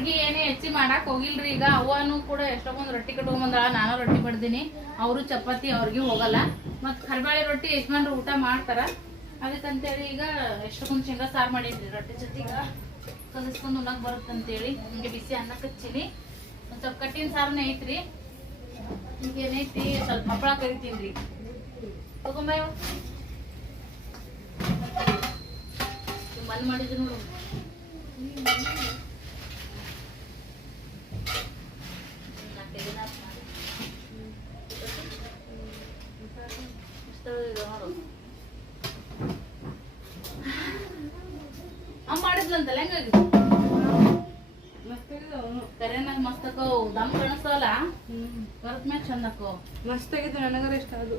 ಅಡ್ಗೆ ಏನೇ ಹೆಚ್ಚಿ ಮಾಡಕ್ ಹೋಗಿಲ್ರಿ. ಈಗ ಅವ್ವನು ಕೂಡ ಎಷ್ಟೊಂದು ರೊಟ್ಟಿ ಕಟ್ಕೊಂಡ್ಬಂದಳ ನಾನು ರೊಟ್ಟಿ ಬಡ್ದೀನಿ ಅವರು ಚಪಾತಿ ಅವ್ರಿಗೆ ಹೋಗಲ್ಲ. ಮತ್ ಕರ್ಬೇಳೆ ರೊಟ್ಟಿ ಯಜಮಾನ್ರು ಊಟ ಮಾಡ್ತಾರ. ಅದಕ್ಕಂತೇಳಿ ಈಗ ಎಷ್ಟೊಂದು ಶೇಂಗಾ ಸಾರು ಮಾಡಿದ್ರಿ. ರೊಟ್ಟಿ ಜೊತೆಗೆ ಕಲಿಸ್ಕೊಂಡು ಉಣ್ಣಕ್ ಬರುತ್ತಂತೇಳಿ. ಹಿಂಗೆ ಬಿಸಿ ಅನ್ನ ಕಚ್ಚಿನಿ ಒಂದ್ ಸ್ವಲ್ಪ ಕಟ್ಟಿನ ಸಾರನೇ ಐತ್ರಿ. ಈಗ ಏನೈತಿ? ಸ್ವಲ್ಪ ಹಪ್ಪಳ ಕರಿತೀನಿ ತಗೊಂಬ ಬಂದ್ ಮಾಡಿದ್ರು ಅಮ್ಮ ಮಾಡಿದ್ಲಂತಲ್ಲ ಹೆಂಗಾಗಿತ್ತು ಕರೆನಾಗ ಮಸ್ತ್ ಅಕ್ಕೋ ದಮ್ ಕಾಣಿಸ್ತಾವಲ್ಲ? ಬರತ್ ಮ್ಯಾಗ ಚಂದ ಅಕ್ಕೋ. ಮಸ್ತ್ ಆಗಿತ್ತು ನನಗರ ಇಷ್ಟ ಅದು.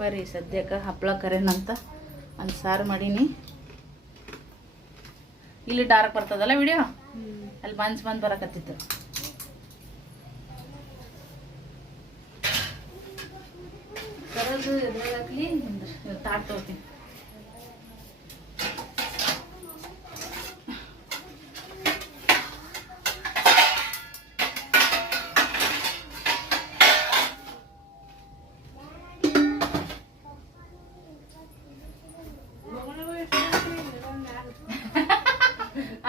ಬರ್ರಿ ಸದ್ಯಕ್ಕೆ ಹಪ್ಪಳ ಕರೆನಂತ ಒಂದು ಸಾರು ಮಾಡೀನಿ. ಇಲ್ಲಿ ಡಾರ್ಕ್ ಬರ್ತದಲ್ಲ ವಿಡಿಯೋ ಅಲ್ಲಿ ಬಂದ್ ಬಂದು ಬರಕತ್ತಿತ್ತು. ಕರದು ಎದ್ರಾಗ ಹಾಕ್ಲಿ ಒಂದು ತಾಟ್ ತಗೋತೀನಿ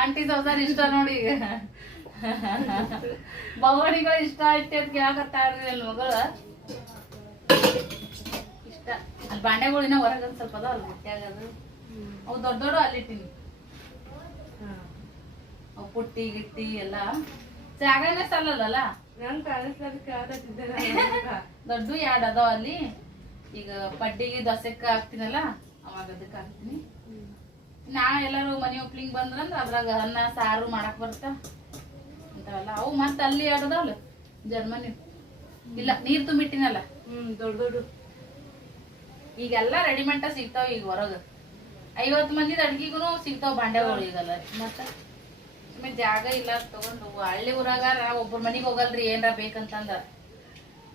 ಆಂಟಿ ಸಂಸಾರ ಇಷ್ಟ ನೋಡಿ ಈಗ. ಭಗವಾನಿಗಳು ಇಷ್ಟ ಐತೆ ಅಂತ ಕೇಳಕತ್ತಾಳ್ರಿ ಅಲ್ಲಿ ಮಗಳು. ಇಷ್ಟ ಅಲ್ಲಿ ಬಾಂಡೆಗಳಿನ ಹೊರಗೆ ಸ್ವಲ್ಪ ಅದ ಅಲ್ಲಿ ಅದು. ಅವು ದೊಡ್ಡ ದೊಡ್ಡ ಅಲ್ಲಿಟ್ಟಿನಿ. ಅವು ಪುಟ್ಟಿ ಗಿಟ್ಟಿ ಎಲ್ಲ. ಜಾಗನೇ ಸಲ್ಲಲ್ಲ ದೊಡ್ಡ ಯಾಡ್ ಅದಾವ ಅಲ್ಲಿ. ಈಗ ಪಡ್ಡಿಗೆ ದೋಸೆಕ್ಕ ಹಾಕ್ತೀನಲ್ಲ ಅವಾಗ ಅದಕ್ಕೆ ಹಾಕ್ತೀನಿ. ನಾ ಎಲ್ಲರೂ ಮನೆ ಒಪ್ಲಿಂಗ್ ಬಂದ್ರಂದ್ರ ಅದ್ರಾಗ ಅನ್ನ ಸಾರು ಮಾಡಕ್ ಬರ್ತಾ. ಅಂತಾವಲ್ಲ ಅವು ಮತ್ತೆ ಅಲ್ಲಿ ಎರಡದವಲ್ಲ ಜರ್ಮನಿ. ಇಲ್ಲ ನೀರ್ ತುಂಬಿಟ್ಟಿನಲ್ಲ. ಹ್ಮ್ ದೊಡ್ಡ ದೊಡ್ಡ. ಈಗೆಲ್ಲ ರೆಡಿಮೆಂಟ ಸಿಗ್ತಾವ ಈಗ ಹೊರಗ. ಐವತ್ತು ಮಂದಿದ ಅಡ್ಗಿಗೂ ಸಿಗ್ತಾವ ಬಾಂಡೆಗಳು ಈಗಲ್ಲ. ಮತ್ತೆ ಸುಮ್ಮನೆ ಜಾಗ ಇಲ್ಲ ತಗೊಂಡು ಹಳ್ಳಿ ಊರಾಗ ಒಬ್ಬರ ಮನಿಗೆ ಹೋಗಲ್ರಿ, ಏನಾರ ಬೇಕಂತಂದ.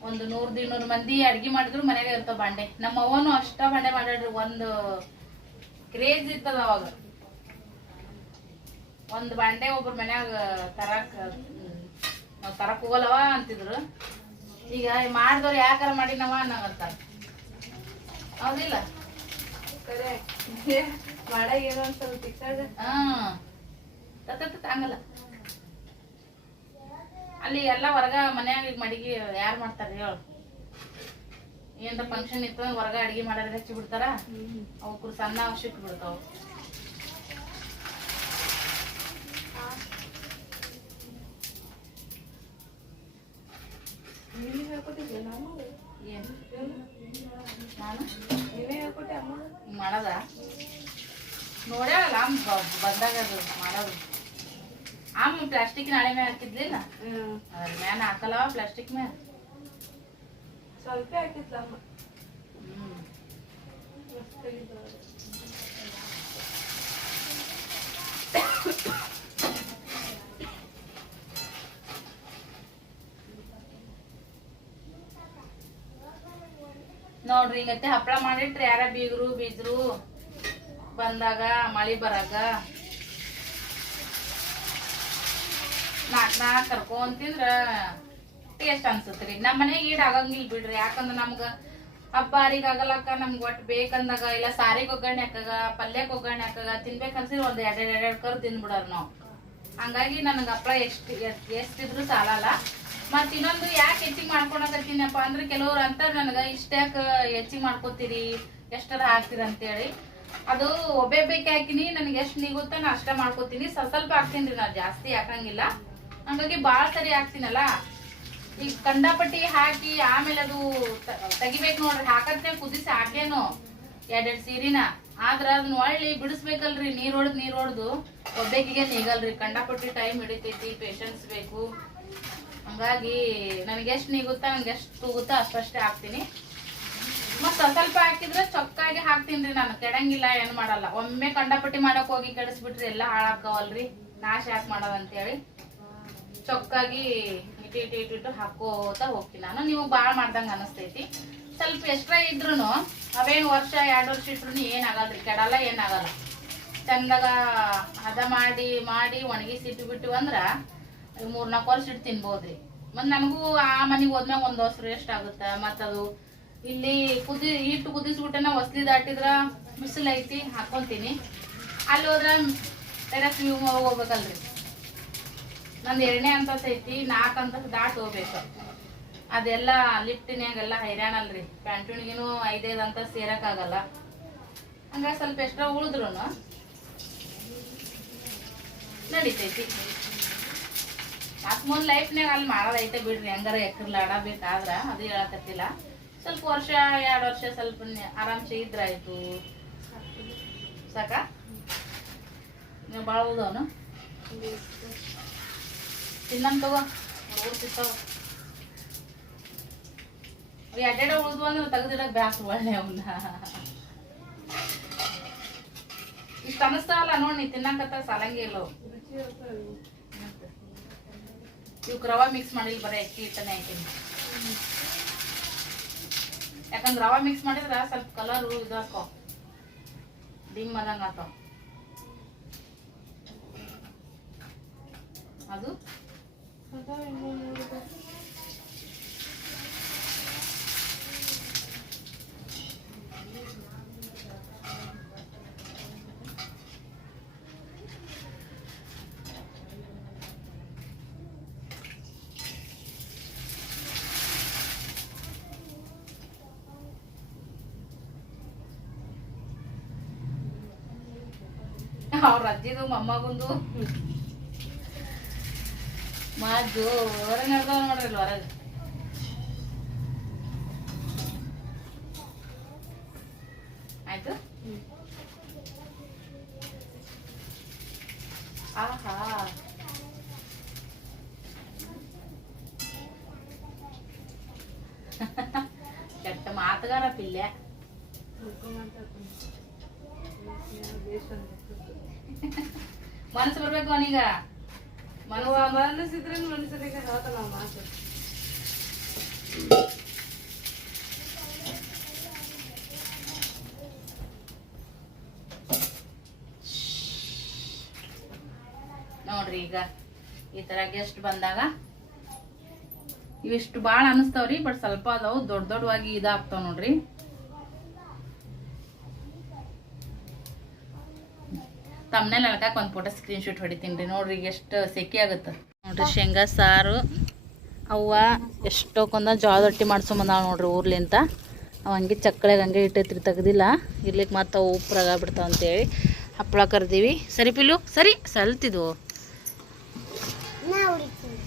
ಒಂದು ನೂರ್ ಇನ್ನೂರು ಮಂದಿ ಅಡ್ಗೆ ಮಾಡಿದ್ರು ಮನೆಗೆ ಇರ್ತಾವ ಬಾಂಡೆ. ನಮ್ಮ ಅವನು ಅಷ್ಟ ಬಾಂಡೆ ಮಾಡ್ಯಾಡ್ರಿ ಒಂದು ಕ್ರೇಜ್ ಇರ್ತದ ಅವಾಗ. ಒಂದು ಬಾಂಡೆ ಒಬ್ರ ಮನ್ಯಾಗ ತರಕ್ ನಾವು ನಾವ್ ತರಕ್ ಹೋಗಲ್ಲವ ಅಂತಿದ್ರು. ಈಗ ಮಾಡಿದವ್ರು ಯಾಕಾರ ಮಾಡಿನವ ಅನ್ನಂಗಂತಾರ ಹೌದಿಲ್ಲ? ಕರೆ ಮಾಡಾಗ ಏನೋ ಒಂದ್ ಸ್ವಲ್ಪ ತತ್ತ ಹಂಗಲ್ಲ ಅಲ್ಲಿ ಎಲ್ಲ ಹೊರಗ ಮನ್ಯಾಗ ಮಡಿಗೆ ಯಾರು ಮಾಡ್ತಾರೆ ಹೇಳು. ಏನ್ರ ಫಂಕ್ಷನ್ ಇತ್ತು ಹೊರಗ ಅಡಿಗೆ ಮಾಡಿದ್ರೆ ಹಚ್ಚಿ ಬಿಡ್ತಾರ. ಅವಕ್ರು ಸಣ್ಣ ಅವಶ್ಯಕ ಬಿಡ್ತಾವ ನೀನೇ ಹೇಳ್ಕೊಟ್ಟಿದ್ದೆ ನಾನು ಏನ್ ನಾನು ನೀನೇ ಹೇಳ್ಕೊಟ್ಟೆ ಅಮ್ಮ ಹಿಂಗ್ ಮಾಡದ ನೋಡ್ಯಾಳಲ್ಲ ಅಮ್ಮ ಬ- ಬಂದಾಗ ಅದು ಮಾಡೋದು ಆಮ್ ಪ್ಲಾಸ್ಟಿಕ್ ನಾಳೆ ಮ್ಯಾಗ ಹಾಕಿದ್ಲಿಲ್ಲ? ಹ್ಮ್ ಅದ್ರ ಮ್ಯಾಲ ಹಾಕಲ್ಲವ ಪ್ಲಾಸ್ಟಿಕ್ ಮ್ಯಾಲ. ಸ್ವಲ್ಪ ಹಾಕಿದ್ಲ ಅಮ್ಮ. ಹ್ಮ್ ಮಸ್ತ್ ಆಗಿತ್ತು ಅದು. ನೋಡ್ರಿ ಮತ್ತೆ ಹಪ್ಪಳ ಮಾಡಿಟ್ರಿ ಯಾರ ಬೀಗರು, ಬೀಜರು ಬಂದಾಗ ಮಳಿ ಬರಾಗ ನಾಕ್ ನಾಕ್ ಕರ್ಕೊಂತಿದ್ರ ತಿಂದ್ರ ಟೇಸ್ಟ್ ಅನ್ಸತ್ರಿ. ನಮ್ಮ ಮನೆಗೆ ಈಡ್ ಆಗಂಗಿಲ್ಲ ಬಿಡ್ರಿ, ಯಾಕಂದ್ರ ನಮ್ಗ ಹಬ್ಬ ಅರಿಗ್ ಆಗಲಕ್ಕ ನಮ್ಗ ಒಟ್ ಬೇಕಂದಾಗ ಇಲ್ಲ ಸಾರಿಗೆ ಒಗ್ಗರಣೆ ಹಾಕಾಗ, ಪಲ್ಯಕ್ ಒಗ್ಗರಣೆ ಹಾಕಾಗ ತಿನ್ಬೇಕನ್ಸಿದ್ರೆ ಒಂದ್ ಎರಡ್ ಎರಡ್ ಎರಡ್ ಕರ್ ತಿನ್ಬಿಡೋರ್ ನಾವ್. ಹಂಗಾಗಿ ನನಗೆ ಹಪ್ಪಳ ಎಷ್ಟು ಎಷ್ಟಿದ್ರು ಸಾಲಲ್ಲ. ಮತ್ ಇನ್ನೊಂದು ಯಾಕೆ ಹೆಚ್ಚಿಗೆ ಮಾಡ್ಕೊಳಕತ್ತೀನಪ್ಪ ಅಂದ್ರೆ ಕೆಲವ್ರು ಅಂತಾರ ನನಗ, ಇಷ್ಟ್ಯಾಕ ಹೆಚ್ಚಿಗೆ ಮಾಡ್ಕೋತೀರಿ, ಎಷ್ಟರ ಹಾಕ್ತೀರ ಅಂತೇಳಿ. ಅದು ಒಬ್ಬೆಬ್ಬಕ್ಕೆ ಹಾಕಿನಿ, ನನಗೆ ಎಷ್ಟು ನಿಗುತ್ತ ನಾ ಅಷ್ಟೇ ಮಾಡ್ಕೋತೀನಿ. ಸ್ವಲ್ಪ ಸ್ವಲ್ಪ ರೀ ನಾ, ಜಾಸ್ತಿ ಹಾಕಂಗಿಲ್ಲ. ಹಂಗಾಗಿ ಬಾಳ್ ಸರಿ ಹಾಕ್ತೀನಲ್ಲ. ಈಗ ಕಂಡಾಪಟ್ಟಿ ಹಾಕಿ ಆಮೇಲೆ ಅದು ತೆಗಿಬೇಕು ನೋಡ್ರಿ. ಹಾಕತ್ನೆ ಕುದಿಸಿ ಹಾಕೇನು ಎರಡೆರಡು ಸೀರಿನ. ಆದ್ರ ಅದನ್ನ ಒಳ್ಳಿ ಬಿಡಿಸ್ಬೇಕಲ್ರಿ. ನೀರ್ ಹೊಡೆದ್ ನೀರ್ ಹೊಡೆದು ಒಬ್ಬೇಕಿಗೆ ನೀಗಲ್ರಿ. ಕಂಡಾಪಟ್ಟಿ ಟೈಮ್ ಹಿಡಿತೈತಿ ಪೇಷನ್ಸ್ ಬೇಕು. ಹಂಗಾಗಿ ನನಗೆ ಎಷ್ಟು ನೀಗುತ್ತಾ ನಂಗೆ ಎಷ್ಟು ತೂಗುತ್ತಾ ಅಷ್ಟಷ್ಟೇ ಹಾಕ್ತೀನಿ. ಮತ್ತ ಸ್ವಲ್ಪ ಹಾಕಿದ್ರೆ ಚೊಕ್ಕಾಗಿ ಹಾಕ್ತೀನಿ ನಾನು. ಕೆಡಂಗಿಲ್ಲ, ಏನ್ ಮಾಡಲ್ಲ. ಒಮ್ಮೆ ಕಂಡಪಟ್ಟಿ ಮಾಡಕ್ ಹೋಗಿ ಕೆಡಿಸ್ಬಿಟ್ರಿ ಎಲ್ಲ ಹಾಳಾಕವಲ್ರಿ ನಾಶ ಯಾಕೆ ಮಾಡೋದಂತೇಳಿ. ಚೊಕ್ಕಾಗಿ ಇಟ್ಟು ಇಟ್ಟು ಇಟ್ಟು ಇಟ್ಟು ಹಾಕೋತ ಹೋಗ್ತೀನಿ ನಾನು. ನೀವು ಭಾಳ ಮಾಡ್ದಂಗ ಅನಿಸ್ತೈತಿ. ಸ್ವಲ್ಪ ಎಕ್ಸ್ಟ್ರಾ ಇದ್ರು ಅವೇನು ವರ್ಷ, ಎರಡು ವರ್ಷ ಇಟ್ರು ಏನಾಗಲ್ರಿ ಕೆಡಲ್ಲ ಏನಾಗಲ್ಲ ಚಂದಾಗ ಹದ ಮಾಡಿ ಮಾಡಿ ಒಣಗಿಸಿ ಇಟ್ಟು ಅಂದ್ರ ಮೂರ್ನಾಲ್ಕು ವರ್ಷ ಇಟ್ಟು ತಿನ್ಬೋದ್ರಿ. ಮತ್ತು ನನಗೂ ಆ ಮನೆಗೆ ಹೋದ್ಮ್ಯಾಗ ಒಂದು ವರ್ಷ ರೇಸ್ಟ್ ಆಗುತ್ತೆ. ಮತ್ತು ಅದು ಇಲ್ಲಿ ಕುದಿ ಹಿಟ್ಟು ಕುದಿಸ್ಬಿಟ್ಟೆ ಹೊಸ್ಲಿ ದಾಟಿದ್ರ ಬಿಸಿಲು ಐತಿ ಹಾಕೊಂತೀನಿ ಅಲ್ಲಿ ಹೋದ್ರೆ ಡೈರೆಕ್ಟ್ ನೀವು ಹೋಗ್ಬೇಕಲ್ರಿ. ನಂದು ಎರಡನೇ ಅಂತ ಐತಿ ನಾಲ್ಕು ಅಂತ ದಾಟ್ ಹೋಗ್ಬೇಕು. ಅದೆಲ್ಲ ಲಿಫ್ಟಿನಾಗೆಲ್ಲ ಹೈರಾಣ ಅಲ್ರಿ. ಪ್ಯಾಂಟುಣಿಗೇನು ಐದೈದು ಅಂತ ಸೇರಕ್ಕಾಗಲ್ಲ. ಹಂಗಾಗಿ ಸ್ವಲ್ಪ ಎಕ್ಸ್ಟ್ರಾ ಉಳಿದ್ರು ನಡೀತೈತಿ. ಮುಂದ್ ಲೈಫ್ನಾಗ ಅಲ್ಲಿ ಮಾಡೋದೈತೆ ಬಿಡ್ರಿ, ಹೆಂಗಾರ ಎಕ್ಕರ್ಲ ಆಡಬೇಕಾದ್ರ ಅದು ಹೇಳಕತ್ತಿಲ್ಲ. ಸ್ವಲ್ಪ ವರ್ಷ, ಎರಡು ವರ್ಷ ಸ್ವಲ್ಪ ಆರಾಮ್ಸೆ ಇದ್ರಾಯ್ತು ಸಾಕ? ನೀವು ಭಾಳ ಉಳ್ದವನು ತಿನ್ನಂತ ತಗೋ. ಎರಡೆರಡು ಉಳಿದ್ವು ಅಂದ್ರೆ ತೆಗೆದಿಡಕ್ ಬ್ಯಾಸ ಒಳ್ಳೆ ಅವನ್ನ. ಇಷ್ಟ ಅನಿಸ್ತಾವಲ್ಲ ನೋಡಿ ತಿನ್ನಕತ್ತ ಸಲಂಗಿಲ್ಲ. ಇವಕ್ಕೆ ರವಾ ಮಿಕ್ಸ್ ಮಾಡಿಲ್ಲ ಬರೀ ಅಕ್ಕಿ ಹಿಟ್ಟನೆ ಹಾಕಿನಿ ಯಾಕಂದ್ರೆ ರವಾ ಮಿಕ್ಸ್ ಮಾಡಿದ್ರೆ ಸ್ವಲ್ಪ ಕಲರು ಇದು ಹಾಕೋ ಡಿಮ್ ಆದಂಗ ಆತಾವ ಅದು? ಅವ್ರ ಅಜ್ಜಿದು ಮೊಮ್ಮಗುಂದು. ಮಾ ಜೋರ ನಡೆದವ್ ನೋಡ್ರಿ ಹೊರಗೆ ಆಯ್ತು ಆಹಾ ಕೆಟ್ಟ ಮಾತುಗಾರ ಪಿಲ್ಯ ಮನಸ್ಸು ಬರ್ಬೇಕು ಅವನೀಗ. ಮನಸ್ಸು ಮನಸ್ಸಿದ್ರೆ ಮನಸ್ಸರಿಗೆ ಹೇಳ್ತಾನ ಮಾತು. ನೋಡ್ರಿ ಈಗ ಈ ತರ ಗೆಸ್ಟ್ ಬಂದಾಗ ಇವಿಷ್ಟು ಭಾಳ ಅನಿಸ್ತಾವ್ರಿ ಬಟ್ ಸ್ವಲ್ಪ ಅದಾವು ದೊಡ್ಡ ದೊಡ್ಡವಾಗಿ ಇದಾಗ್ತಾವ ನೋಡ್ರಿ. ತಮ್ಮನೇಲಿ ಅನ್ಕಾಕ ಒಂದು ಫೋಟೋ ಸ್ಕ್ರೀನ್ ಶೂಟ್ ಹೊಡಿತೀನಿ ರೀ. ನೋಡ್ರಿ ಎಷ್ಟು ಸೆಕೆ ಆಗುತ್ತೆ. ನೋಡ್ರಿ ಶೇಂಗಾ, ಸಾರು, ಅವ್ವ ಎಷ್ಟೊಕ್ಕೊಂದ ಜೋಳ ರೊಟ್ಟಿ ಮಾಡ್ಸೊಂಬಂದಾಳ ನೋಡ್ರಿ ಊರ್ಲಿಂತ ಅವ ಹಂಗೆ ಚಕ್ಕಳೆ ಹಂಗೆ ಇಟ್ಟೈತ್ರಿ, ತೆಗ್ದಿಲ್ಲ. ಇರ್ಲಿಕ್ಕೆ ಮತ್ತೆ ಅವು ಉಪ್ಪರಾಗ ಬಿಡ್ತಾವ ಅಂತೇಳಿ ಹಪ್ಪಳ ಕರ್ದೀವಿ. ಸರಿ ಪಿಲು ಸರಿ, ಸಲ್ತಿದ್ವು.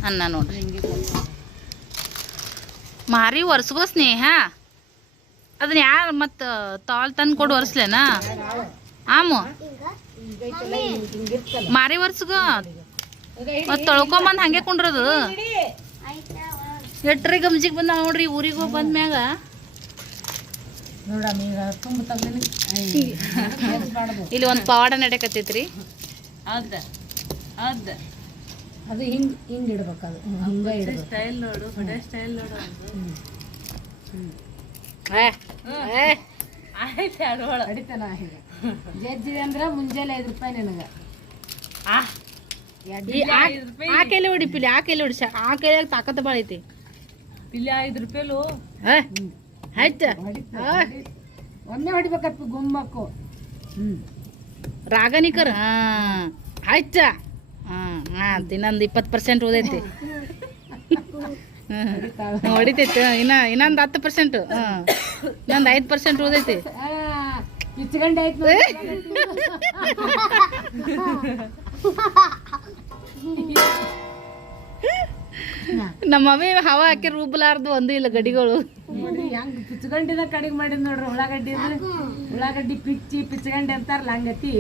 ಅನ್ನ ನೋಡ್ರಿ. ಮಾರಿ ಒರ್ಸ್ಗೋ ಸ್ನೇಹ. ಅದನ್ನ ಯಾರು ಮತ್ತು ತಾಲ್ ತಂದು ಕೊಡು ಒರ್ಸ್ಲೇನಾ? ಆಮು. ಮಾರಿ ವರ್ಷಗ ಮತ್ತು ತೊಳ್ಕೊಂಬಂದು ಹಂಗೆ ಕುಂಡ್ರದು? ಎಟ್ರಿ ಗಮ್ಜಿಗೆ ಬಂದ ನೋಡ್ರಿ ಊರಿಗೆ ಹೋಗಿ ಬಂದ್ಮ್ಯಾಗ ಇಲ್ಲಿ ಒಂದು ಪವಾಡ ನಡೆಕತ್ತೈತ್ರಿ ಹೌದ ಹೌದ ಅದು ಹಿಂಗ್ ಹಿಂಗ್ ಇಡ್ಬೇಕು ಅದು. ಹಿಂಗ ಇಡ್ಬೇಕು. ಸ್ಟೈಲ್ ನೋಡು ಹೊಡೆ ಸ್ಟೈಲ್ ನೋಡು. ಏ, ಏ. ಆಯ್ತು ಅಡೋಳ ಹೊಡಿತಾನ ಈಗ ಜಜ್ಜಿದೆ ಅಂದ್ರ ಮುಂಜಾನೆ ಐದು ರೂಪಾಯಿ ನಿನಗೆ. ಆ ಕೈಲಿ ಹೊಡಿ ಪಿಲಿ ಆ ಕೈಲಿ ಹೊಡಿ ಶ- ಆ ಕೈಯಾಗ ತಾಕತ್ ಭಾಳ ಐತಿ. ಐದು ರೂಪಾಯಿಲು ಆಯ್ತು. ಒಮ್ಮೆ ಹೊಡಿಬೇಕಪ್ಪ ಗುಮ್ಮಕ್ಕು. ರಾಗನಿಕರ್ ಹಾ. ಆಯ್ತ. ಹಾಂ ಹಾಂ ಇನ್ನೊಂದು ಇಪ್ಪತ್ತು ಪರ್ಸೆಂಟ್ ಉದೈತಿ ಹ್ಞೂ ಹೊಡಿತೈತಿ. ಇನ್ನ ಇನ್ನೊಂದು ಹತ್ತು ಪರ್ಸೆಂಟ್ ಹಾಂ. ಇನ್ನೊಂದು ಐದು ಪರ್ಸೆಂಟ್ ಆಯ್ತು ನಮ್ಮ ಮಮ್ಮಿ ಹವಾ ಹಾಕಿ ರುಬ್ಬಲಾರ್ದು ಒಂದು ಇಲ್ಲ ಗಡಿಗಳು. ಹೆಂಗ್ ಪಿಚ್ಗಂಡಿದ ಕಡಿಗೆ ಮಾಡಿದ್ ನೋಡ್ರಿ ಉಳ್ಳಾಗಡ್ಡಿ ಉಳ್ಳಾಗಡ್ಡಿ ಪಿಚ್ಚಿ ಪಿಚ್ಗಂಡಿ ಅಂತಾರಲ್ಲ ಹಂಗತಿ.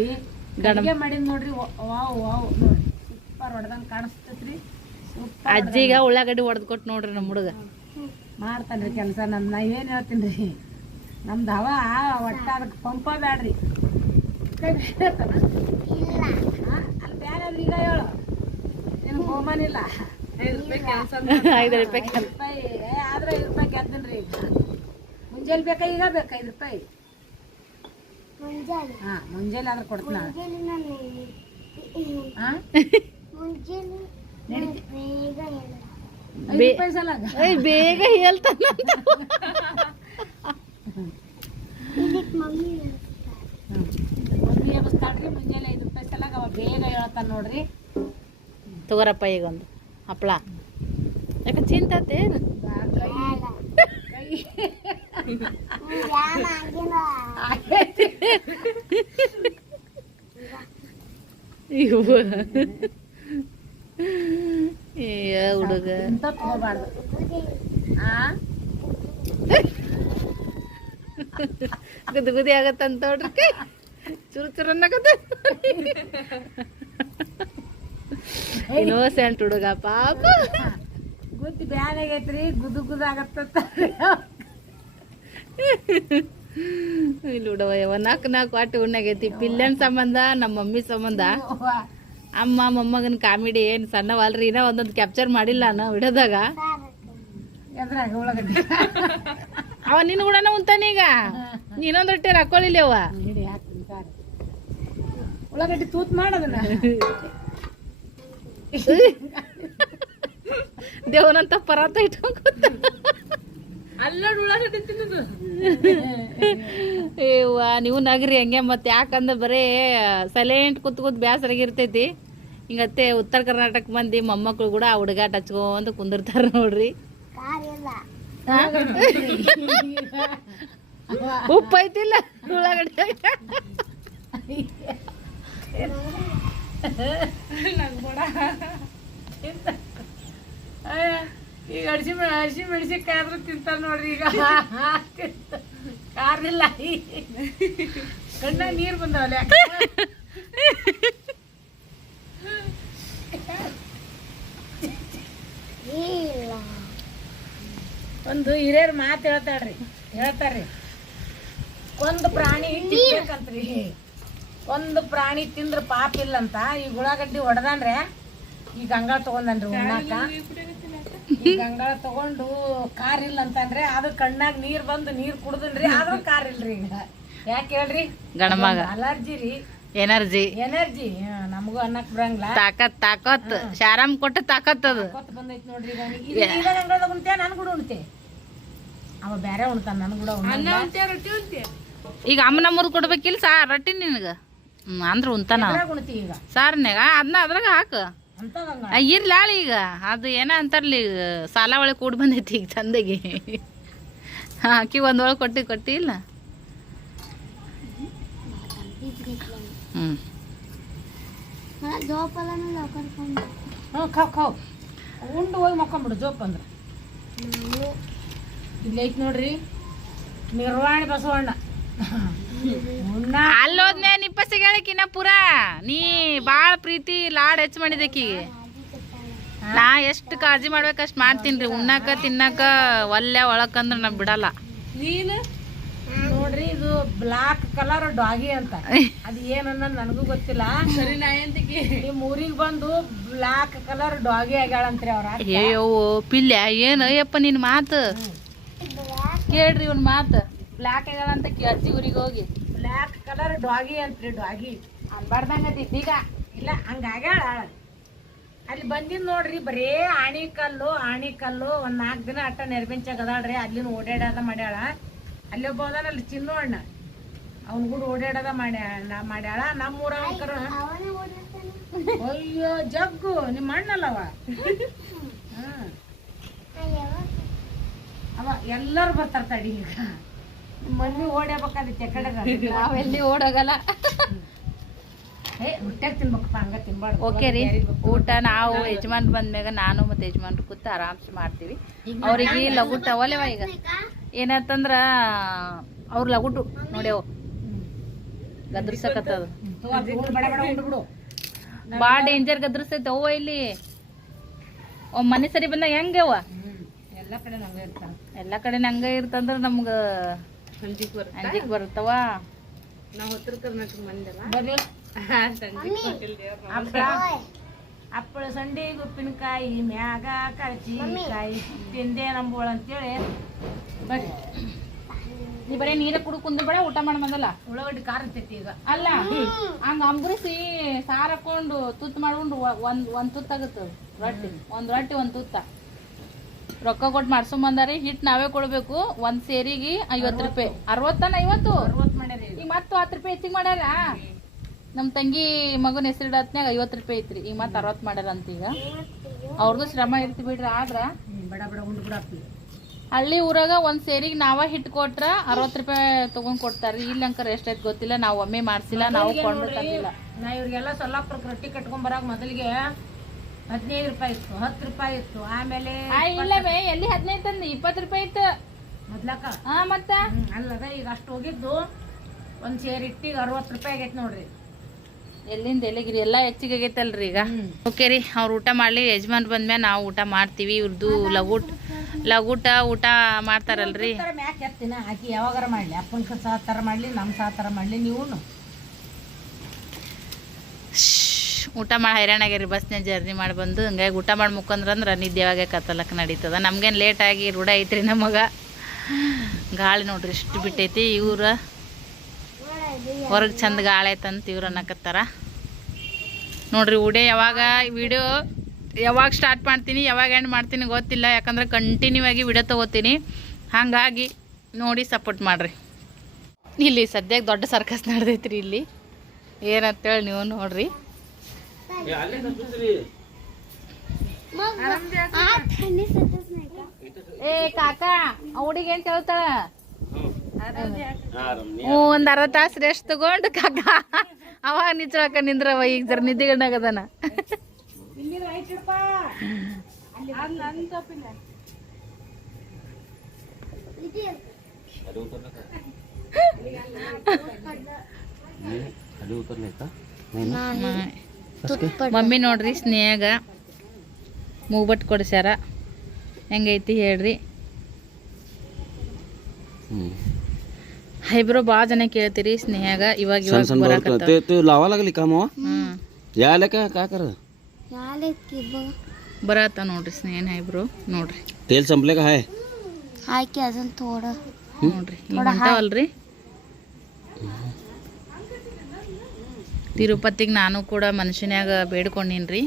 ಮಾಡಿದ್ ನೋಡ್ರಿ ವಾವ್ ವಾವ್. ಸೂಪರ್ ಹೊಡೆದಂಗ್ ಕಾಣಿಸ್ತೈತ್ರಿ. ಅಜ್ಜಿಗ ಉಳ್ಳಾಗಡ್ಡಿ ಹೊಡೆದ್ ಕೊಟ್ಟು ನೋಡ್ರಿ ನಮ್ಮ ಹುಡುಗ. ಮಾಡ್ತಾನ್ರಿ ಕೆಲಸ ನಮ್ ನಾ ಏನ್ ಹೇಳ್ತೀನಿ ರೀ ನಮ್ದು ಹವ ಒಟ್ಟ ಅದಕ್ಕೆ ಪಂಪ ಬ್ಯಾಡ್ರಿ. ಅಲ್ಲಿ ಬ್ಯಾರೆ ಈಗ ಹೇಳು. ನಿನ್ ಬಹುಮಾನಿಲ್ಲ ಐದು ರೂಪಾಯಿ ಕೆಲಸ ಐದು ರೂಪಾಯಿ ಐದು ರೂಪಾಯಿ. ಏ, ಆದ್ರೆ ಐದು ರೂಪಾಯಿ ಗೆದ್ದನ್ರಿ ಈಗ. ಮುಂಜಾನೆ ಬೇಕಾ ಈಗ ಬೇಕಾ ಐದು ರೂಪಾಯಿ? ಹಾ ಮುಂಜಾನೆ ಆದ್ರೆ ಕೊಡ್ತೀನಿ? ಬೇಗ ಹೇಳ್ತಾನ ಇದಕ್ಕೆ ಮಮ್ಮಿ ಮಮ್ಮಿ ಎಬ್ಬಿಸ್ತಾಳ್ರಿ ಮುಂಜಾನೆ ಐದು ರೂಪಾಯಿ ಸಲಾಗ ಅವ ಬೇಗ ಹೇಳ್ತಾನ ನೋಡ್ರಿ. ತಗೋರಪ್ಪ ಈಗ ಒಂದು ಹಪ್ಳ. ಯಾಕೆ ಚಿಂತತೆ. ಇವ ಹುಡುಗ. ತಗೋಬಾರ್ದು ಆ? ಗುದಿ ಆಗತ್ತಂತ ನೋಡ್ರಿ ಚುರು ಚುರು ಅನ್ನಕತ್ತ ಇನ್ನೋಸೆಂಟ್ ಹುಡುಗ ಪಾಪ. ಗುದ್ದಿ ಬ್ಯಾನ್ ಆಗೈತ್ರಿ ಗುದು ಗುದು ಆಗತ್ತ ಇಲ್ಲಿ ಹುಡುಗ ನಾಲ್ಕು ನಾಲ್ಕು ಆಟ ಉಣ್ಣಾಗೈತಿ ಪಿಲ್ಲನ್ ಸಂಬಂಧ ನಮ್ಮ ಮಮ್ಮಿ ಸಂಬಂಧ ಅಮ್ಮ ಮೊಮ್ಮಗನ ಕಾಮಿಡಿ ಏನ್ ಸಣ್ಣವಲ್ರಿ ಇನ್ನ ಒಂದೊಂದು ಕ್ಯಾಪ್ಚರ್ ಮಾಡಿಲ್ಲ ನಾನು ಬಿಡದಾಗ ಎದ್ರಾಗ ಉಳ್ಳಾಗಡ್ಡಿ. ಅವ ನಿನ್ ಕೂಡ ಉಂತಾನೀಗ ನೀನೊಂದ್ ರೊಟ್ಟಿ ಹಾಕೊಳ್ಳಿಲ್ಲ ಅವ ಉಳ್ಳಾಗಡ್ಡಿ ತೂತ್ ಮಾಡೋದನ್ನ ದೇವನಂತ ಪರಾತ ಇಟ್ಕೊಂಡ್ ಏವ್ವ ನೀವು ನಗ್ರಿ ಹಂಗೆ ಮತ್ತೆ ಯಾಕಂದ್ರೆ ಬರೇ ಸೈಲೆಂಟ್ ಕೂತ್ ಕೂತ್ ಬ್ಯಾಸರಾಗಿರ್ತೈತಿ ಹಿಂಗತ್ತೆ ಉತ್ತರ ಕರ್ನಾಟಕ ಮಂದಿ ಮೊಮ್ಮಕ್ಳು ಕೂಡ ಆ ಹುಡುಗಾಟ ಹಚ್ಕೊಂತ ಕುಂದಿರ್ತಾರ ನೋಡ್ರಿ. ಉಪ್ಪು ಐತಿಲ್ಲ ಉಳ್ಳಾಗಡ್ಡಿ ಈಗ ಅಡಿಸಿ ಅಡಿಸಿ ಮೆಣಸಿನ್ಕಾಯಿ ಆದ್ರೂ ತಿಂತಾರ ನೋಡ್ರಿ ಈಗ. ಕಾರ್ನಿಲ್ಲ ಕಣ್ಣಾಗ ನೀರು ಬಂದಾವಲ್ಲ ಇಲ್ಲ. ಒಂದು ಹಿರಿಯರ್ ಮಾತು ಹೇಳ್ತಾಳ್ರಿ ಹೇಳ್ತಾರ್ರಿ ಒಂದು ಪ್ರಾಣಿ ತಿನ್ಬೇಕಂತ್ರಿ. ಒಂದು ಪ್ರಾಣಿ ತಿಂದ್ರ ಪಾಪ ಇಲ್ಲಂತ ಈಗ ಉಳ್ಳಾಗಡ್ಡಿ ಹೊಡೆದಾನ್ರೆ ಈಗ ಹಂಗ ತಗೊಂಡನ್ರಿ ಉಣ್ಣಾಕ. ಗಂಗಾಳ ತಗೊಂಡು ಕಾರ್ ಇಲ್ಲ ಅಂತಂದ್ರೆ ಅದು ಕಣ್ಣಾಗ ನೀರ್ ಬಂದು ನೀರ್ ಕುಡ್ದನ್ರಿ ಆದ್ರೂ ಕಾರ್ ಇಲ್ರಿ ಈಗ. ಯಾಕೆ ಹೇಳ್ರಿ? ಗಣಮಗ ಅಲರ್ಜಿ ರೀ. ಎನರ್ಜಿ. ಎನರ್ಜಿ. ನಮಗೂ ಅನ್ನಕ್ ಬರಂಗಿಲ್ಲ. ತಾಕತ್ ತಾಕತ್. ಶಾರಾಮ್ ಕೊಟ್ಟ ತಾಕತ್ ಅದು. ಬಂದೈತಿ ನೋಡ್ರಿ ಉಣ್ತೆ ನನ್ ಕೂಡ ಉಣ್ತೆ. ಅವ ಬೇರೆ ಉಣ್ತಾನ ನನ್ ಕೂಡ ಈಗ ಅಮ್ಮನ ನಮ್ಮೂರ್ ಕೊಡ್ಬೇಕಿಲ್ಲ ಸಾ ರೊಟ್ಟಿ ನಿನಗ? ಹ್ಮ್ ಅಂದ್ರ ಉಣ್ತಾನ ಅದ್ರಾಗ ಉಣ್ತಿ ಈಗ. ಸಾರ್ನ್ಯಾಗ ಅದನ್ನ ಅದ್ರಾಗ ಹಾಕು. ಇರ್ಲಾಳ ಈಗ. ಅದು ಏನ ಅಂತಾರಲ್ಲ ಈಗ ಸಾಲ ಒಳಗೆ ಕೂಡ್ ಬಂದೈತಿ ಈಗ ಚಂದಗೆ. ಹಾಕಿ ಅಕ್ಕಿ ಒಂದು ಒಳಗೆ ಕೊಟ್ಟು ಕೊಟ್ಟಿ ಇಲ್ಲ? ಉಂಡು ಹೋಗಿ ಮಕ್ಕೊಂಬಿಡು ಜೋಪ್ ಅಂದ್ರೆ. ನೋಡ್ರಿ. ನಿರ್ವಾಣಿ ಬಸವಣ್ಣ. ಉಣ್ಣ ಅಲ್ಲೋದ್ನೆ ನಿಪ್ಪಸಿಗಳಿಕಿನ ಪುರ? ನೀ ಬಾಳ ಪ್ರೀತಿ ಲಾಡ್ ಹೆಚ್ಚು ಮಾಡಿದಕ್ಕಿಗೆ ನಾ ಎಷ್ಟು ಕಾಳಜಿ ಮಾಡ್ಬೇಕು ಅಷ್ಟು ಮಾಡ್ತೀನಿ ಉಣ್ಣಾಕ ತಿನ್ನಾಕ ಒಲ್ಲೆ ಒಳಕಂದ್ರ ನಾ ಬಿಡಲ್ಲ. ನೋಡ್ರಿ ಇದು ಬ್ಲಾಕ್ ಕಲರ್ ಡಾಗಿ ಅಂತ. ಅದು ಏನನ್ನ ನನಗೂ ಗೊತ್ತಿಲ್ಲ. ಸರಿ ನಿಮ್ ಊರಿಗೆ ಬಂದು ಬ್ಲಾಕ್ ಕಲರ್ ಡಾಗಿ ಆಗ್ಯಾಳಂತ್ರಿ ಅವ್ರ. ಅಯ್ಯೋ ಪಿಲ್ಯ ಏನು? ಅಯ್ಯಪ್ಪ ನಿನ್ ಮಾತು. ಕೇಳ್ರಿ ಇವನ್ ಮಾತು. ಬ್ಲ್ಯಾಕ್ ಆಗ್ಯಾವ ಅಂತ ಕೇಳ್ತಿ ಊರಿಗೆ ಹೋಗಿ. ಬ್ಲ್ಯಾಕ್ ಕಲರ್ ಡಾಗಿ ಅಂತ್ರಿ ಡಾಗಿ ಅನ್ಬಾರ್ದಂಗ ಇದ್ದೀಗ ಇಲ್ಲ ಹಂಗಾಗ್ಯಾಳ ಅಲ್ಲಿ ಬಂದಿದ್ ನೋಡ್ರಿ ಬರೇ ಆಣಿ ಕಲ್ಲು ಆಣಿ ಕಲ್ಲು ಒಂದ್ ನಾಲ್ಕು ದಿನ ಅಟ್ಟ ನೆರಬೆಂಚಾಗ ಅದಾಳ್ರಿ ಅಲ್ಲಿನ ಓಡಾಡದ ಮಾಡ್ಯಾಳ. ಅಲ್ಲಿ ಒಬ್ಬ ಹೋದಾನ ಅಲ್ಲಿ ಚಿನ್ನು ಅಣ್ಣ ಅವ್ನ ಕೂಡ ಓಡಾಡದ ಮಾಡ್ಯಾಳ ಮಾಡ್ಯಾಳ. ನಮ್ಮೂರ ಅವನೇ ಅಯ್ಯೋ ಜಗ್ಗು ನಿಮ್ಮ ಅಣ್ಣಲ್ಲವ? ಹ್ಮ್. ಅವ ಎಲ್ಲರೂ ಬರ್ತಾರ ತಡಿ ಈಗ. ಮಮ್ಮಿ ಓಡ್ಯಾಬೇಕಾದಿತ್ತೆ ಕಡೆ ನಾವೆಲ್ಲಿ ಓಡೋಗಲ್ಲ. ಓಕೆ ರೀ. ಊಟ ನಾವು ಯಜಮಾನ್ ಬಂದ್ಮ್ಯಾಗ ನಾನು ಮತ್ತೆ ಯಜಮಾನ್ರು ಕೂತು ಆರಾಮ್ಸೆ ಮಾಡ್ತೀವಿ. ಅವ್ರಿಗೆ ಲಗುಟ್ ಅವಲೇವ ಈಗ. ಏನಂತಂದ್ರ ಅವ್ರ ಲಗುಟು ನೋಡ್ಯಾವ ಗದ್ರಸಕತ್ತದ ಬಾ ಡೇಂಜರ್ ಗದ್ರಸೈತೆ ಅವ್ವ ಇಲ್ಲಿ. ಒಮ್ಮೆ ಮನೆ ಸರಿ ಬಂದಾಗ ಹೆಂಗವ ಅವ ಎಲ್ಲ ಕಡೆ ಹಂಗ ಇರ್ತಂದ್ರೆ ಎಲ್ಲ ಕಡೆ ಹಂಗ ಉತ್ತರ ಕರ್ನಾಟಕ ಅಂಜಿಕ್ ಬರ್ತವ ಬರ್ರಿ ಹಪ್ಪಳ ಹಪ್ಪಳ ಸಂಡಿಗೆ ಉಪ್ಪಿನಕಾಯಿ ಮ್ಯಾಗ ಕರ್ಚಿಕಾಯಿ ತಿಂದೆ ನಂಬೋಳ ಅಂತೇಳಿ. ಬರ್ರಿ ನೀ ಬರೀ ನೀರ ಕುಡು ಕುಂದ ಬೇಡ ಊಟ ಮಾಡಿ ಬಂದಲ್ಲ? ಉಳ್ಳಾಗಡ್ಡಿ ಖಾರ ಇರ್ತೈತಿ ಈಗ. ಅಲ್ಲ ಹಂಗ ಅಂಬ್ರಿಸಿ ಸಾರ್ ಹಾಕೊಂಡು ತುತ್ತು ಮಾಡ್ಕೊಂಡು ಒಂದ್ ಒಂದ್ ತುತ್ತ ಆಗುತ್ತೆ ರೊಟ್ಟಿ. ಒಂದ್ ರೊಟ್ಟಿ ಒಂದ್ ತುತ್ತ. ರೊಕ್ಕ ಕೊಟ್ಟು ಮಾಡ್ಸೊಂಬಂದಾರಿ ಹಿಟ್ ನಾವೇ ಕೊಡ್ಬೇಕು. ಒಂದ್ ಸೇರಿಗೆ ಐವತ್ತು ರೂಪಾಯಿ. ಅರವತ್ತನ ಐವತ್ತು? ಈಗ. ಮತ್ತ ಹತ್ತು ರೂಪಾಯಿ ಹೆಚ್ಚಿಗೆ ಮಾಡ್ಯಾರ? ನಮ್ ತಂಗಿ ಮಗನ ಹೆಸರಿಡತ್ನಾಗ ಐವತ್ ರೂಪಾಯಿ ಐತ್ರಿ. ಈಗ ಮತ್ತ ಅರವತ್ ಮಾಡ್ಯಾರ ಅಂತ ಈಗ. ಅವ್ರದ್ದು ಶ್ರಮ ಇರ್ತಿ ಬಿಡ್ರಿ ಆದ್ರ. ಹಳ್ಳಿ ಊರಾಗ ಒಂದ್ ಸೇರಿಗೆ ನಾವ ಹಿಟ್ ಕೊಟ್ರ ಅರವತ್ತು ರೂಪಾಯಿ ತಗೊಂಡ್ ಕೊಡ್ತಾರ. ಇಲ್ಲಿ ಅಂಕರ್ ಎಷ್ಟೈತ್ ಗೊತ್ತಿಲ್ಲ. ನಾವ್ ಒಮ್ಮೆ ಮಾಡ್ಸಿಲ್ಲ ನಾವು ಕೊಂಡು ತಂದಿಲ್ಲ. ನಾ ಇವ್ರಿಗೆಲ್ಲ ಸೊಲ್ಲಾಪುರಕ್ಕೆ ರೊಟ್ಟಿ ಕಟ್ಕೊಂಡ್ ಬರಾಕ ಮೊದಲಿಗೆ ಹದಿನೈದು ರೂಪಾಯಿ ಇತ್ತು ಹತ್ತು ರೂಪಾಯಿ ಇತ್ತು ಆಮೇಲೆ ಇಲ್ಲವೇ ಎಲ್ಲಿ ಹದಿನೈದು ತಂದು ಇಪ್ಪತ್ತು ರೂಪಾಯಿ ಇತ್ತು. ಮೊದ್ಲಕ್ಕ? ಹಾ ಮತ್ತ? ಅಲ್ಲದ ಈಗ ಅಷ್ಟು ಹೋಗಿದ್ದು ಒಂದ್ ಸೇರ್ ಇಟ್ಟಿಗೆ ಅರವತ್ತು ರೂಪಾಯಿ ಆಗೈತೆ ನೋಡ್ರಿ. ಎಲ್ಲಿಂದ ಎಲ್ಲಿಗಿರಿ? ಎಲ್ಲ ಹೆಚ್ಚಿಗೆ ಆಗೈತಲ್ರಿ ಈಗ. ಓಕೆ ರೀ ಅವ್ರು ಊಟ ಮಾಡ್ಲಿ. ಯಜಮಾನ್ ಬಂದ್ಮೇಲೆ ನಾವು ಊಟ ಮಾಡ್ತೀವಿ. ಇವ್ರದ್ದು ಲಗೂಟ್ ಲಗೂಟ ಊಟ ಮಾಡ್ತಾರಲ್ರಿ. ತರ ಮ್ಯಾಕ್ ಆಕಿ ಯಾವಾಗಾರ ಮಾಡ್ಲಿ. ಅಪ್ಪನ ಸಹ ಥರ ಮಾಡ್ಲಿ ನಮ್ಮ ಸಹ ಥರ ಮಾಡ್ಲಿ ನೀವು ಊಟ ಮಾಡಿ ಹೈರಾಣ ಆಗ್ಯಾರಿ ಬಸ್ನಾಗ ಜರ್ನಿ ಮಾಡಿ ಬಂದು, ಹಂಗಾಗಿ ಊಟ ಮಾಡಿ ಮುಖಂದ್ರ ಅಂದ್ರೆ ಯಾವಾಗ ಕತ್ತಲಕ್ಕೆ ನಡೀತದ. ನಮ್ಗೇನು ಲೇಟ್ ಆಗಿ ರೂಢ ಐತ್ರಿ ನಮಗೆ ಗಾಳಿ ನೋಡ್ರಿ ಇಷ್ಟು ಬಿಟ್ಟೈತಿ, ಇವ್ರ ಹೊರಗೆ ಚಂದ ಗಾಳಿ ಐತಂತ ಇವ್ರು ಅನ್ನಕತ್ತಾರ. ನೋಡ್ರಿ ಉಡೆ ಯಾವಾಗ ವಿಡಿಯೋ ಯಾವಾಗ ಸ್ಟಾರ್ಟ್ ಮಾಡ್ತೀನಿ, ಯಾವಾಗ ಎಂಡ್ ಮಾಡ್ತೀನಿ ಗೊತ್ತಿಲ್ಲ, ಯಾಕಂದ್ರೆ ಕಂಟಿನ್ಯೂ ಆಗಿ ವಿಡಿಯೋ ತೊಗೋತೀನಿ. ಹಾಗಾಗಿ ನೋಡಿ ಸಪೋರ್ಟ್ ಮಾಡ್ರಿ. ಇಲ್ಲಿ ಸದ್ಯಕ್ಕೆ ದೊಡ್ಡ ಸರ್ಕಸ್ ನಡೆದೈತ್ರಿ ಇಲ್ಲಿ. ಏನಂತೇಳಿ ನೀವು ನೋಡ್ರಿ. ಏ ಕಾಕ ಹುಡುಗಿ ಏನ್ ಕೇಳ್ತಾಳ? ಹ್ಞೂ ಒಂದ್ ಅರ್ಧ ತಾಸು ರೆಸ್ಟ್ ತಗೊಂಡು ಕಾಕ. ಅವಾಗ ನಿಚ್ಚಳಕ ನಿಂದ್ರವ ಈಗ ಜರ ನಿದ್ದೆಗಣ್ಣಾಗದನ. ಮಮ್ಮಿ ನೋಡ್ರಿ ಸ್ನೇಹಾಗ ಮೂಬಟ್ ಕೊಡಿಸ್ಯಾರ. ಹೆಂಗೈತಿ ಹೇಳ್ರಿ. ಹೈಬ್ರೋ ಬಾ ಜನ ಕೇಳ್ತೀರಿ ಸ್ನೇಹಾಗ. ಇವಾಗ ಬರತ್ತ ನೋಡ್ರಿ ಸ್ನೇಹ ಇಬ್ರು ನೋಡ್ರಿ. ತೇಲ್ ಸಂಪ್ಲೇಗ ಹಾಯ್. ಹಾಕಿ ಅದನ್ನ ತೋಡ. ನೋಡ್ರಿ ಅಲ್ರಿ ತಿರುಪತಿಗೆ ನಾನು ಕೂಡ ಮನುಷ್ಯನ್ಯಾಗ ರೀ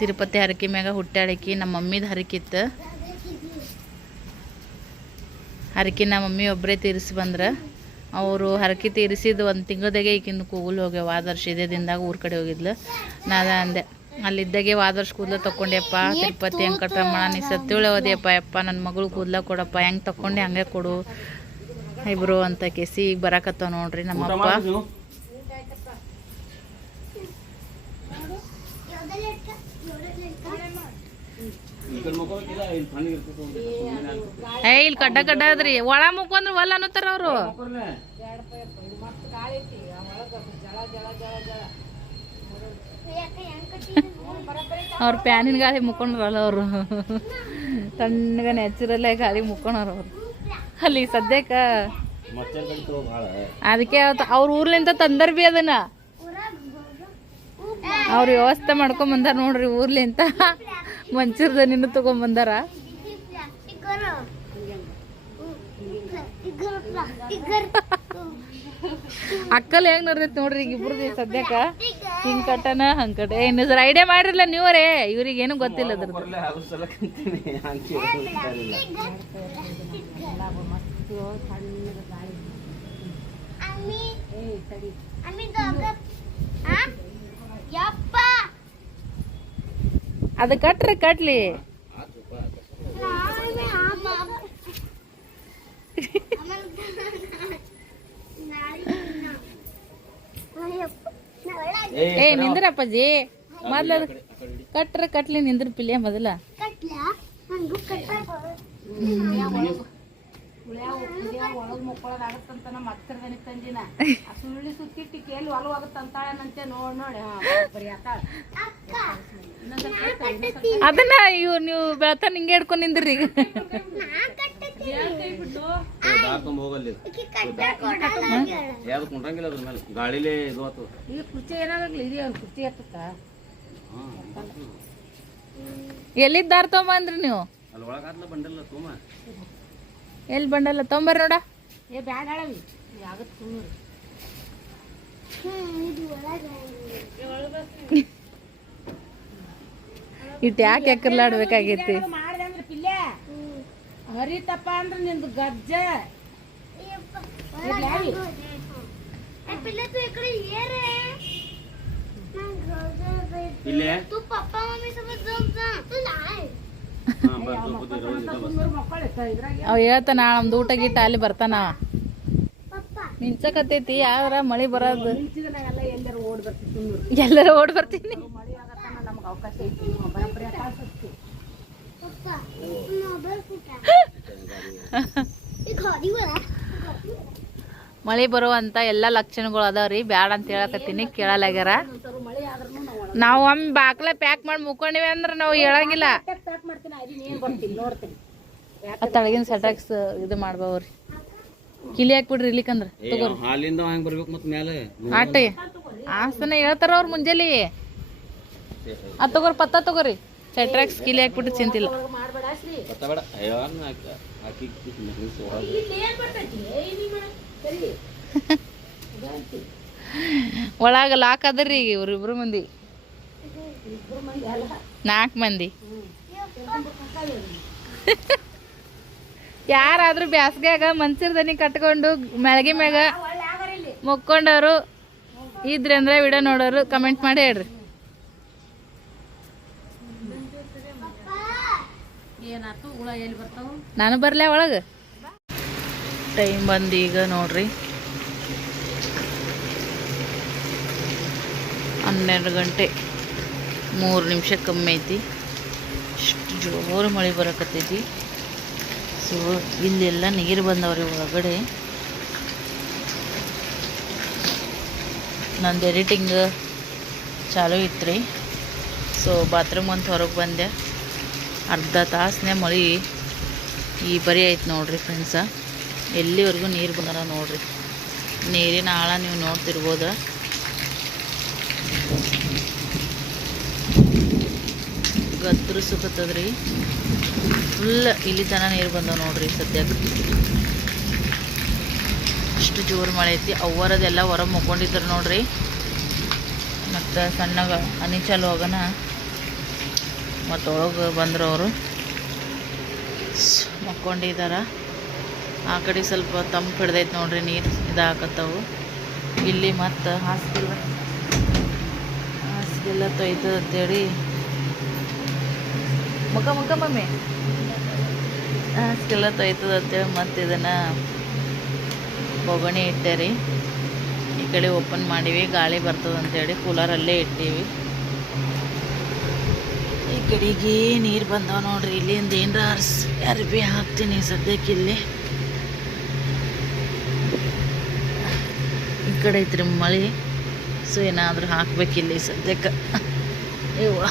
ತಿರುಪತಿ ಹರಕೆ ಮ್ಯಾಗ ಹುಟ್ಟಾಡಕಿ ನಮ್ಮ ಮಮ್ಮಿದ ಹರಕಿತ್ತು. ಹರಕೆ ನಮ್ಮ ಮಮ್ಮಿ ಒಬ್ಬರೇ ತೀರಿಸಿ ಬಂದ್ರೆ. ಅವರು ಹರಕೆ ತೀರಿಸಿದ ಒಂದು ತಿಂಗಳದಾಗೆ ಈಗಿನ ಕೂಗಲು ಹೋಗ್ಯಾವ. ಆದರ್ಶ ಇದೇ ದಿನದಾಗ ಊರ ಕಡೆ ಹೋಗಿದ್ಲು. ನಾನು ಅಂದೆ, ಅಲ್ಲಿದ್ದಾಗೆ ಆದರ್ಶ ಕೂದಲ ತಕೊಂಡೆಪ್ಪ ತಿರುಪತಿ ವೆಂಕಟರಮಣ ನೀ ಸತ್ತಿಳೆ ಓದಿಯಪ್ಪ ಯಪ್ಪ ನನ್ನ ಮಗಳು ಕೂದಲ ಕೊಡಪ್ಪ, ಹೆಂಗೆ ತಕೊಂಡೆ ಹಂಗೆ ಕೊಡು. ಇಬ್ಬರು ಅಂತ ಕೇಸಿ ಈಗ ಬರಕತ್ತಾವ ನೋಡ್ರಿ ನಮ್ಮಪ್ಪ. ಏ, ಇಲ್ಲಿ ಕಡ್ಡ ಕಡ್ಡ ಅದ್ರಿ ಒಳ ಮುಕ್ಕೊಂದ್ರ ಒಲ್ಲ ಅನ್ನತ್ತಾರ ಅವರು? ಅವ್ರ ಪ್ಯಾನಿನ ಗಾಳಿ ಮುಕ್ಕೊಂಡ್ರಲ್ಲ ಅವರು. ತಣ್ಣಗ ನ್ಯಾಚುರಲ್ ಆಗಿ ಗಾಳಿ ಮುಕ್ಕೊಂಡವ್ರ ಅವ್ರು. ಅಲ್ಲಿ ಸದ್ಯಕ್ಕೆ ಅದಕ್ಕೆ ಅವ್ರ ಊರ್ಲಿಂದ ತಂದರ್ ಬಿ ಅದನ್ನ. ಅವ್ರ ವ್ಯವಸ್ಥೆ ಮಾಡ್ಕೊಂಡ್ ಬಂದಾರ ನೋಡ್ರಿ ಊರ್ಲಿಂತ. ಮಂಚೂರ್ದ ನಿನ್ನ ತಗೊಂಬಂದಾರ? ಅಕ್ಕಲ್ ಹೆಂಗ್ ನಡ್ದೈತಿ ನೋಡ್ರಿ ಈಗ ಇಬ್ರದ್ದು ಸದ್ಯಕ್ಕ? ಹಿಂಗ್ ಕಟ್ಟನ ಹಂಗ್ ಕಟ್ಟ ಏನ್ ಸರ್ ಐಡಿಯಾ ಮಾಡಿರಲ್ಲ ನೀವರೇ. ಇವ್ರಿಗೆ ಏನು ಗೊತ್ತಿಲ್ಲ ಅದ್ರದ್ದು. ಯಪ್ಪ ಅದು ಕಟ್ರಿ ಕಟ್ಲಿ ಏ ನಿಂದ್ರಪ್ಪಾಜಿ ಮೊದ್ಲ ಅದು ಕಟ್ರ ಕಟ್ಲಿ ನಿಂದ್ರ ಪಿಲ್ಯ ಮೊದಲ ನಮ್ಮ ತಂದಿನ. ಆ ಸುಳ್ಳಿ ಸುತ್ತಿಟ್ಟಿ ಕೇಳಿ ಒಲವಾಗತ್ತಂತಾಳನಂತೆ ನೋಡ್ ನೋಡಿ. ಹಾ ಬರೀ ಆತಾಳ ಅದನ್ನ ಇವ್ ನೀವು ಬೆಳತ ನಿಂಗೆ ಹಿಡ್ಕೊಂಡ್ ನಿಂದ್ರಿ. ಈಗ ದಾರ್ ತುಂಬ ಹೋಗಲ್ಲಿ. ಯಾವ್ದು ಕುಂಡ್ರಂಗಿಲ್ಲ ಅದ್ರ ಮೇಲೆ. ಗಾಳಿಲೇ ಇದು ಆತು. ಈ ಕುರ್ಚಿ ಏನಾಗಲಿ ಇದೆಯಾ ಒಂದು ಕುರ್ಚಿ ಎತ್ತಕ್ಕ. ಎಲ್ಲಿದ್ದಾರ ತಗೊಂಬಂದ್ರಿ ನೀವು? ಅಲ್ಲಿ ಒಳಗಾದ್ಲ ಬಂಡಲ್ಲ ತುಂಬ. ಎಲ್ಲಿ ಬಂಡಲ್ಲ ತೊಂಬರ್ ನೋಡ. ಏ ಬ್ಯಾಡ ಹೇಳವಿ ಆಗತ್ತೆ ಸುಮ್ಮನೆ ಹ್ಮ್ ಇದು ಒಳಗೆ ಇಟ್ಟು ಯಾಕೆ ಎಕ್ಕರ್ಲಾಡ್ಬೇಕಾಗೈತಿ ಮಾಡಿದೆ ಅಂದ್ರೆ ಪಿಲ್ಲೆ ಹರಿತಪ್ಪ ಅಂದ್ರೆ ನಿಂದು ಗಜ್ಜೆ ಇರ್ಲಿ ಅವಿ. पिल्ले तू इकडे ये रे ಇಲ್ಲೇ तू पप्पा मम्मी सोबत जाऊन जा तू नाही ಅವ್ ಹೇಳ್ತಾನ ನಮ್ದು ಊಟ ಗೀಟ ಅಲ್ಲಿ ಬರ್ತಾನ. ಮಿಂಚಕತ್ತೈತಿ ಯಾವ್ದ್ರ ಮಳಿ ಬರೋದು. ಎಲ್ಲರೂ ಓಡ್ ಬರ್ತೀನಿ. ಮಳೆ ಬರುವಂತ ಎಲ್ಲಾ ಲಕ್ಷಣಗಳು ಅದಾವ್ರಿ. ಬ್ಯಾಡ ಅಂತ ಹೇಳಕತ್ತೀನಿ ಕೇಳಲಾಗ್ಯಾರ ನಾವು ಒಮ್ಮೆ ಬಾಕ್ಲ ಪ್ಯಾಕ್ ಮಾಡಿ ಮುಕ್ಕೊಂಡಿವಿ ಅಂದ್ರೆ ನಾವು ಹೇಳಂಗಿಲ್ಲ. ಪ್ಯಾಕ್ ಮಾಡ್ತೀನಿ ಅಲ್ಲಿ ನೀನು ಬರ್ತೀನಿ ನೋಡ್ತೀನಿ ಆ ತಳಗಿನ ಸೆಟ್ರಾಕ್ಸ್ ಇದು ಮಾಡ್ಬವ್ರಿ ಕಿಲಿ ಹಾಕ್ಬಿಡ್ರಿ ಇಲ್ಲಿಕಂದ್ರ ಅವ್ ಹಾಲಿಂದ ಹೆಂಗ್ ಬರ್ಬೇಕು ಮತ್ತೆ ಮೇಲೆ ಆಟ ಆಸ್ತನ ಹೇಳ್ತಾರ ಅವ್ರ ಮುಂಜಾಲಿ. ಆ ತಗೋರಿ ಪತ್ತ ತಗೋರಿ. ಸೆಟ್ರಾಕ್ಸ್ ಕಿಲಿ ಹಾಕ್ಬಿಟ್ಟು ಚಿಂತಿಲ್ಲ. ಒಳಗ ಲಾಕ್ ಅದರಿ ಇವ್ರಿಬ್ರು ಮಂದಿ. ನಾಲ್ಕು ಮಂದಿ. ಯಾರಾದ್ರೂ ಬ್ಯಾಸ್ಗ್ಯಾಗ ಮನ್ಸಿರ್ದನಿ ಕಟ್ಕೊಂಡು ಮೆಳಗಿ ಮ್ಯಾಗ ಮುಕ್ಕೊಂಡವರು ಇದ್ರಿ ಅಂದ್ರೆ ವಿಡಿಯೋ ನೋಡೋರು ಕಮೆಂಟ್ ಮಾಡಿ ಹೇಳ್ರಿ. ನಾನು ಬರ್ಲೆ ಒಳಗೆ. ಟೈಮ್ ಬಂದು ಈಗ ನೋಡ್ರಿ. ಹನ್ನೆರಡು ಗಂಟೆ. ಮೂರು ನಿಮಿಷ ಕಮ್ಮಿ ಐತಿ. ಇಷ್ಟು ಜೋರು ಮಳೆ ಬರಕತ್ತೈತಿ. ಸೊ ಇಲ್ಲೆಲ್ಲ ನೀರು ಬಂದವ್ರಿ ಒಳಗಡೆ. ನಂದು ಎಡಿಟಿಂಗ್ ಚಾಲು ಇತ್ತು ಸೊ ಬಾತ್ರೂಮ್ ಅಂತ ಹೊರಗೆ ಬಂದೆ. ಅರ್ಧ ತಾಸನೇ ಮಳೆ ಈ ಬರಿ ಐತೆ ನೋಡ್ರಿ ಫ್ರೆಂಡ್ಸ ಎಲ್ಲಿವರೆಗೂ ನೀರು ಬಂದಾರ ನೋಡ್ರಿ. ನೀರಿನ ಆಳ ನೀವು ನೋಡ್ತಿರ್ಬೋದು? ಗದ್ರು ಸುಖತ್ತದ್ರಿ ಫುಲ್ ಇಲ್ಲಿ ತನ ನೀರು ಬಂದವ ನೋಡ್ರಿ ಸದ್ಯಕ್ಕೆ ಅಷ್ಟು ಜೋರು ಮಳೆ ಐತಿ. ಅವ್ವರದೆಲ್ಲ ಹೊರ ಮುಕ್ಕೊಂಡಿದ್ರು ನೋಡ್ರಿ. ಮತ್ತು ಸಣ್ಣಗ ಹನಿ ಚಾಲು ಹೋಗೋಣ ಮತ್ತು ಒಳಗೆ ಬಂದರು ಅವರು. ಮಕ್ಕೊಂಡಿದ್ದಾರೆ ಆ ಕಡೆ ಸ್ವಲ್ಪ ತಂಪು ಹಿಡ್ದೈತೆ ನೋಡ್ರಿ ನೀರು ಇದಾಕತ್ತವು. ಇಲ್ಲಿ ಮತ್ತು ಹಾಸಿಗೆಲ್ಲ ಹಾಸಿಗೆಲ್ಲ ತೊಯ್ತದ ಅಂತೇಳಿ ಮುಖ ಮುಖ ಮಮ್ಮಿ. ಸ್ಕಿಲ್ಲ ತೊಯ್ತದ ಅಂತೇಳಿ ಮತ್ತು ಇದನ್ನು ಬೊಗಣಿ ಇಟ್ಟೇರಿ. ಈ ಕಡೆ ಓಪನ್ ಮಾಡೀವಿ, ಗಾಳಿ ಬರ್ತದೆ ಅಂತೇಳಿ ಕೂಲರಲ್ಲೇ ಇಟ್ಟೀವಿ. ಈ ಕಡೆಗೆ ನೀರು ಬಂದವ ನೋಡ್ರಿ, ಇಲ್ಲಿಂದ ಏನರ ಹರ್ಸ್ ಅರ್ಬಿ ಹಾಕ್ತೀನಿ ಸದ್ಯಕ್ಕೆ ಇಲ್ಲಿ. ಈ ಕಡೆ ಐತ್ರಿ ಮಳೆ, ಸೊ ಏನಾದರೂ ಹಾಕ್ಬೇಕಿಲ್ಲಿ ಸದ್ಯಕ್ಕೆ ಇವ